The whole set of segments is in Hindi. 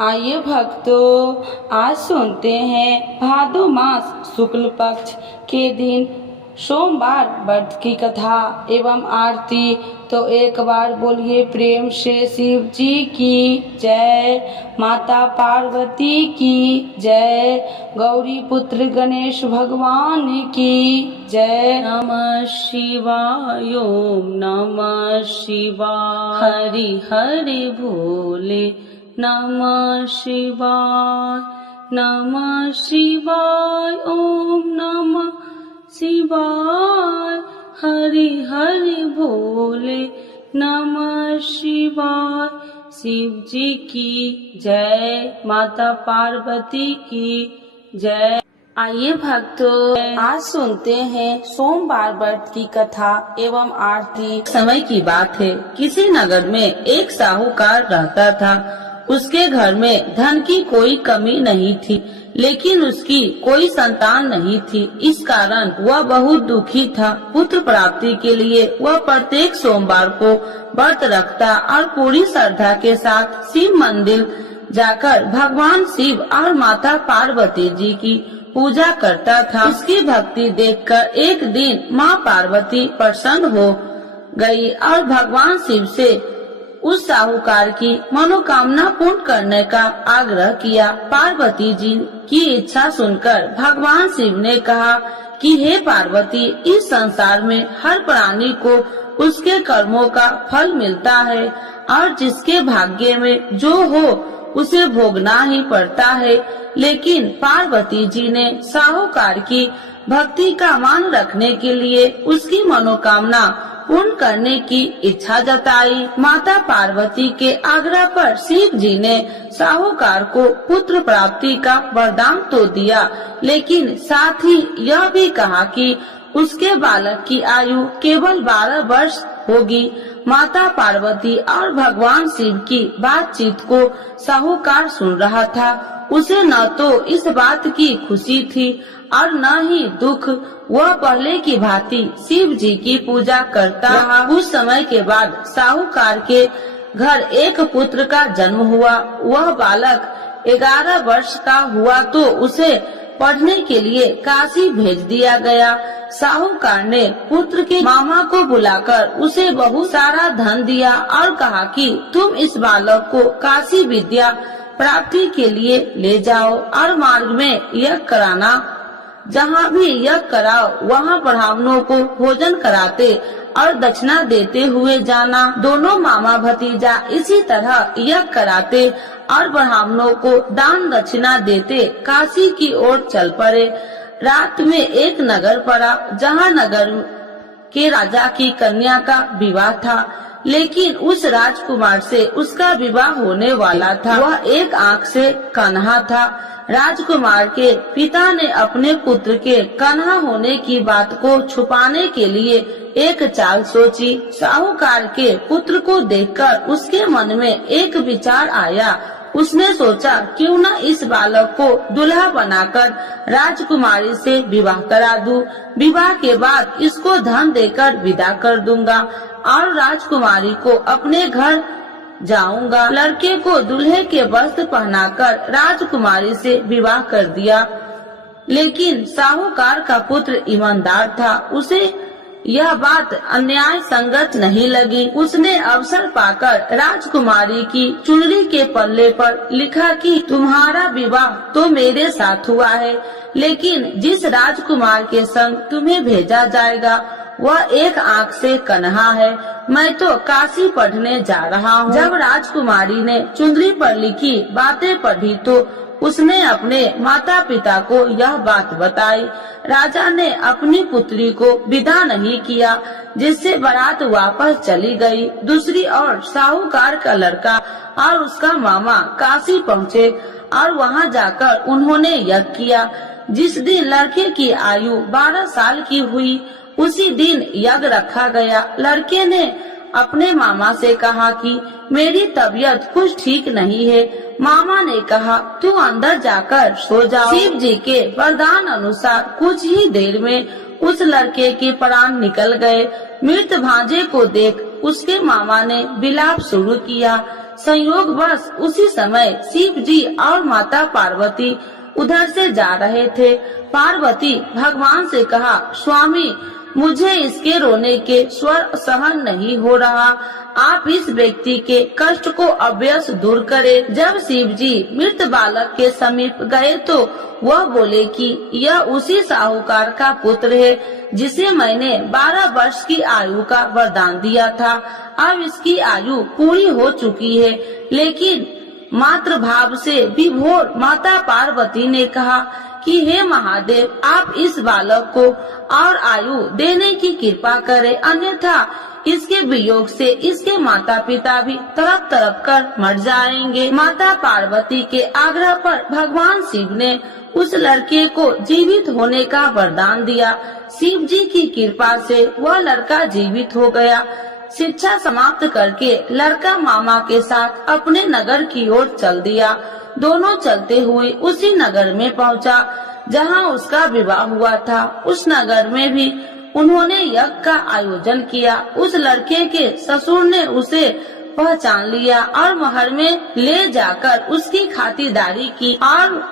आइए भक्तों, आज सुनते हैं भादो मास शुक्ल पक्ष के दिन सोमवार व्रत की कथा एवं आरती। तो एक बार बोलिए प्रेम से शिव जी की जय, माता पार्वती की जय, गौरी पुत्र गणेश भगवान की जय। नमः शिवाय ओम नमः शिवाय, हरि हरि भोले नमः शिवाय, नमः शिवाय ओम नमः शिवाय, हरि हरि भोले नमः शिवाय। शिव जी की जय, माता पार्वती की जय। आइए भक्तों, आज सुनते हैं सोमवार व्रत की कथा एवं आरती। समय की बात है, किसी नगर में एक साहूकार रहता था। उसके घर में धन की कोई कमी नहीं थी, लेकिन उसकी कोई संतान नहीं थी। इस कारण वह बहुत दुखी था। पुत्र प्राप्ति के लिए वह प्रत्येक सोमवार को व्रत रखता और पूरी श्रद्धा के साथ शिव मंदिर जाकर भगवान शिव और माता पार्वती जी की पूजा करता था। उसकी भक्ति देखकर एक दिन माँ पार्वती प्रसन्न हो गई और भगवान शिव से उस साहूकार की मनोकामना पूर्ण करने का आग्रह किया। पार्वती जी की इच्छा सुनकर भगवान शिव ने कहा कि हे पार्वती, इस संसार में हर प्राणी को उसके कर्मों का फल मिलता है और जिसके भाग्य में जो हो उसे भोगना ही पड़ता है। लेकिन पार्वती जी ने साहूकार की भक्ति का मान रखने के लिए उसकी मनोकामना पूर्ण करने की इच्छा जताई। माता पार्वती के आग्रह पर शिव जी ने साहूकार को पुत्र प्राप्ति का वरदान तो दिया, लेकिन साथ ही यह भी कहा कि उसके बालक की आयु केवल 12 वर्ष होगी। माता पार्वती और भगवान शिव की बातचीत को साहूकार सुन रहा था। उसे न तो इस बात की खुशी थी और न ही दुख। वह पहले की भांति शिव जी की पूजा करता रहा। कुछ समय के बाद साहूकार के घर एक पुत्र का जन्म हुआ। वह बालक 11 वर्ष का हुआ तो उसे पढ़ने के लिए काशी भेज दिया गया। साहूकार ने पुत्र के मामा को बुलाकर उसे बहुत सारा धन दिया और कहा कि तुम इस बालक को काशी विद्या प्राप्ति के लिए ले जाओ और मार्ग में यज्ञ कराना। जहाँ भी यज्ञ कराओ वहाँ ब्राह्मणों को भोजन कराते और दक्षिणा देते हुए जाना। दोनों मामा भतीजा इसी तरह यज्ञ कराते और ब्राह्मणों को दान दक्षिणा देते काशी की ओर चल पड़े। रात में एक नगर पड़ा, जहाँ नगर के राजा की कन्या का विवाह था, लेकिन उस राजकुमार से उसका विवाह होने वाला था। वह एक आंख से कन्हा था। राजकुमार के पिता ने अपने पुत्र के कन्हा होने की बात को छुपाने के लिए एक चाल सोची। साहूकार के पुत्र को देखकर उसके मन में एक विचार आया। उसने सोचा क्यों न इस बालक को दुल्हा बनाकर राजकुमारी से विवाह करा दूं। विवाह के बाद इसको धन देकर विदा कर दूंगा और राजकुमारी को अपने घर जाऊंगा। लड़के को दूल्हे के वस्त्र पहनाकर राजकुमारी से विवाह कर दिया। लेकिन साहूकार का पुत्र ईमानदार था। उसे यह बात अन्याय संगत नहीं लगी। उसने अवसर पाकर राजकुमारी की चुनरी के पल्ले पर लिखा कि तुम्हारा विवाह तो मेरे साथ हुआ है, लेकिन जिस राजकुमार के संग तुम्हें भेजा जाएगा वह एक आंख से कन्हा है। मैं तो काशी पढ़ने जा रहा हूँ। जब राजकुमारी ने चुनरी पर लिखी बातें पढ़ी तो उसने अपने माता पिता को यह बात बताई। राजा ने अपनी पुत्री को विदा नहीं किया, जिससे बारात वापस चली गई। दूसरी ओर साहूकार का लड़का और उसका मामा काशी पहुँचे और वहाँ जाकर उन्होंने यज्ञ किया। जिस दिन लड़के की आयु 12 साल की हुई उसी दिन यज्ञ रखा गया। लड़के ने अपने मामा से कहा कि मेरी तबीयत कुछ ठीक नहीं है। मामा ने कहा तू अंदर जाकर सो जाओ। शिव जी के वरदान अनुसार कुछ ही देर में उस लड़के के प्राण निकल गए। मृत भांजे को देख उसके मामा ने विलाप शुरू किया। संयोगवश उसी समय शिव जी और माता पार्वती उधर से जा रहे थे। पार्वती भगवान से कहा, स्वामी मुझे इसके रोने के स्वर सहन नहीं हो रहा, आप इस व्यक्ति के कष्ट को अवश्य दूर करें। जब शिव जी मृत बालक के समीप गए तो वह बोले कि यह उसी साहूकार का पुत्र है जिसे मैंने 12 वर्ष की आयु का वरदान दिया था। अब इसकी आयु पूरी हो चुकी है। लेकिन मातृ भाव से विभोर माता पार्वती ने कहा कि हे महादेव, आप इस बालक को और आयु देने की कृपा करें, अन्यथा इसके वियोग से इसके माता पिता भी तड़प तड़प कर मर जाएंगे। माता पार्वती के आग्रह पर भगवान शिव ने उस लड़के को जीवित होने का वरदान दिया। शिव जी की कृपा से वह लड़का जीवित हो गया। शिक्षा समाप्त करके लड़का मामा के साथ अपने नगर की ओर चल दिया। दोनों चलते हुए उसी नगर में पहुंचा जहां उसका विवाह हुआ था। उस नगर में भी उन्होंने यज्ञ का आयोजन किया। उस लड़के के ससुर ने उसे पहचान लिया और महल में ले जाकर उसकी खातिरदारी की और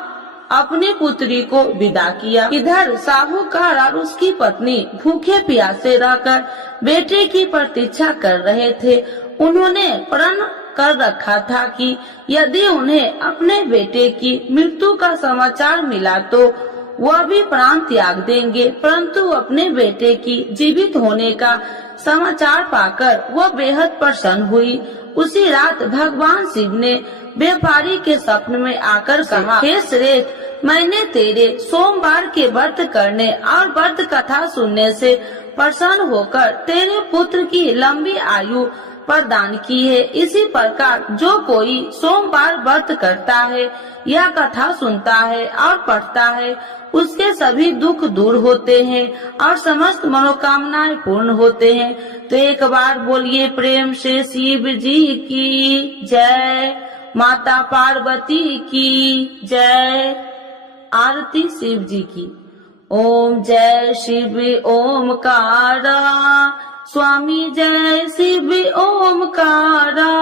अपनी पुत्री को विदा किया। इधर साहूकार और उसकी पत्नी भूखे प्यासे रहकर बेटे की प्रतीक्षा कर रहे थे। उन्होंने प्रण कर रखा था कि यदि उन्हें अपने बेटे की मृत्यु का समाचार मिला तो वह भी प्राण त्याग देंगे, परंतु अपने बेटे की जीवित होने का समाचार पाकर वह बेहद प्रसन्न हुई। उसी रात भगवान शिव ने व्यापारी के स्वप्न में आकर कहा, हे श्रेष्ठ, मैंने तेरे सोमवार के व्रत करने और व्रत कथा सुनने से प्रसन्न होकर तेरे पुत्र की लंबी आयु प्रदान की है। इसी प्रकार जो कोई सोमवार व्रत करता है या कथा सुनता है और पढ़ता है, उसके सभी दुख दूर होते हैं और समस्त मनोकामनाएं पूर्ण होते हैं। तो एक बार बोलिए प्रेम से शिव जी की जय, माता पार्वती की जय। आरती शिव जी की। ओम जय शिव ओमकारा, स्वामी जय शिव ओमकारा,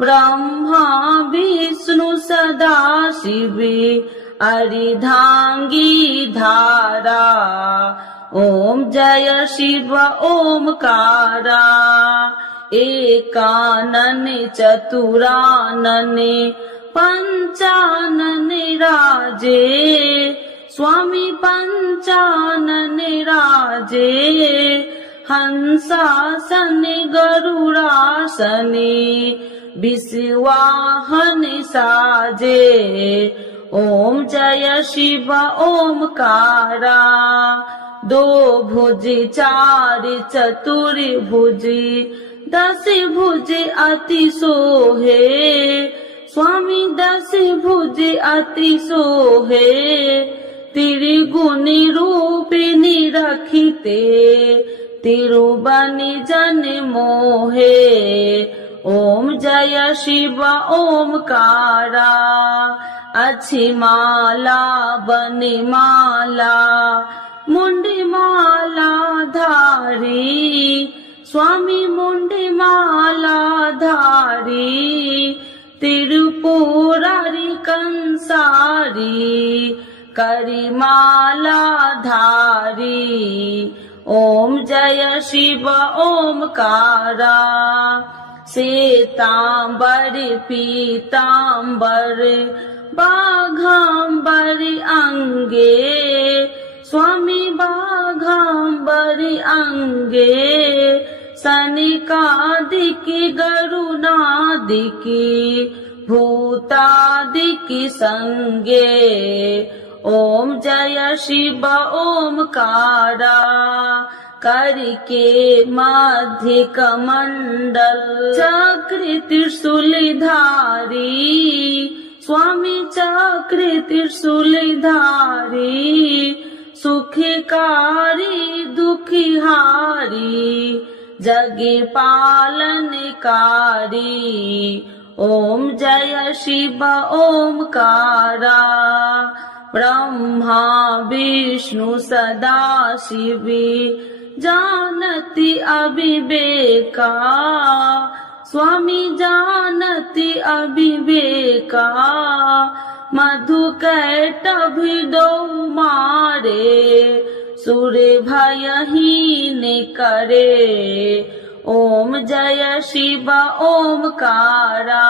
ब्रह्मा विष्णु सदा शिव अर्धांगी धारा। ओम जय शिव ओमकारा, एकानन चतुरानन पंचानन राजे, स्वामी पंचानन राजे, हंसासन गरुड़ासन विश्वाहन साजे। ओम जय शिव ओमकारा, दो भुज चार चतुर भुज, 10 भुज अति सोहे, स्वामी 10 भुज अति सोहे, त्रिगुणी रूपिणी रखिते, तिरुबनि जन मोहे। ओम जय शिव ओमकारा, अच्छी माला बनि माला, मुंडी माला धारी, स्वामी मुंडी माला धारी, त्रिपुरारी कंसारी, करी माला धारी। ओम जय शिव ओमकारा, श्वेतांबर पीतांबर बाघांबर अंगे, स्वामी बाघांबर अंगे, सनिकादिक गरुणादिक भूतादिक संगे। ओम जय शिव ओमकारा, करके मध्य कमंडल चक्र त्रिशूलधारी, स्वामी चक्र त्रिशूलधारी, सुखकारी दुखिहारी, जग पालनकारी। ओम जय शिव ओमकारा, ब्रह्मा विष्णु सदा शिव जानति अविवेका, स्वामी जानती अविवेका मधु कैटभ दो मारे सुर भयहीन करे ओम जय शिव ओमकारा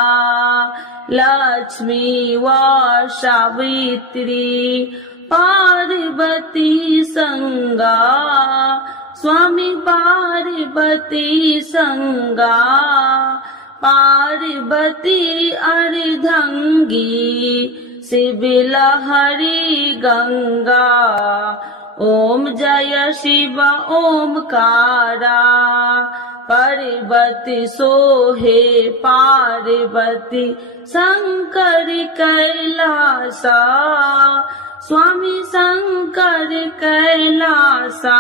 लक्ष्मी व सावित्री पार्वती संगा स्वामी पार्वती संगा पार्वती अर्धंगी शिव लहरी गंगा ओम जय शिव ओमकारा पार्वती सोहे पार्वती शंकर कैलासा स्वामी शंकर कैलासा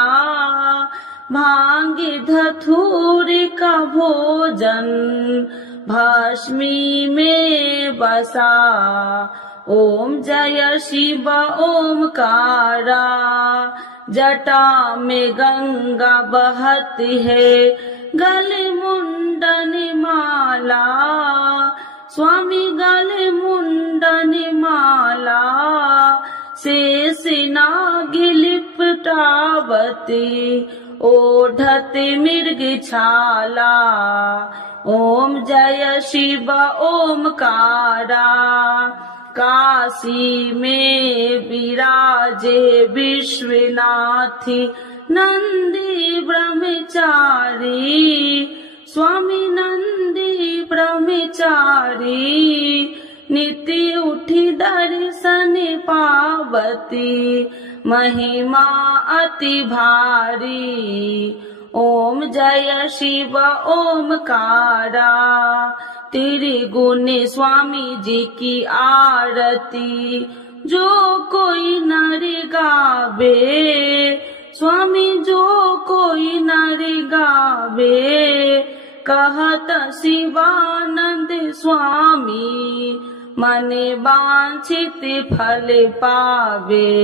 भांग धतूर का भोजन भस्मी में बसा ओम जय शिव ओमकारा जटा में गंगा बहती है गले मुंडन माला स्वामी गले मुंडन माला शेष नाग लिपटावती ओढ़त मिर्ग छाला ओम जय शिव ओमकारा काशी में विराजे विश्वनाथी नंदी ब्रह्मचारी स्वामी नंदी ब्रह्मचारी नित्य उठी दर्शन पावती महिमा अति भारी ओम जय शिव ओमकारा त्रिगुण स्वामी जी की आरती जो कोई नर गावे स्वामी जो कोई नर गावे कहत शिवानंद स्वामी मन वांछित फल पावे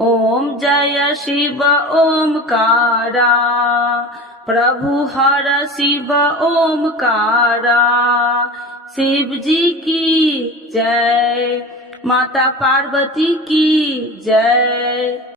ओम जय शिव ओमकारा प्रभु हर शिव ओमकारा शिव जी की जय माता पार्वती की जय।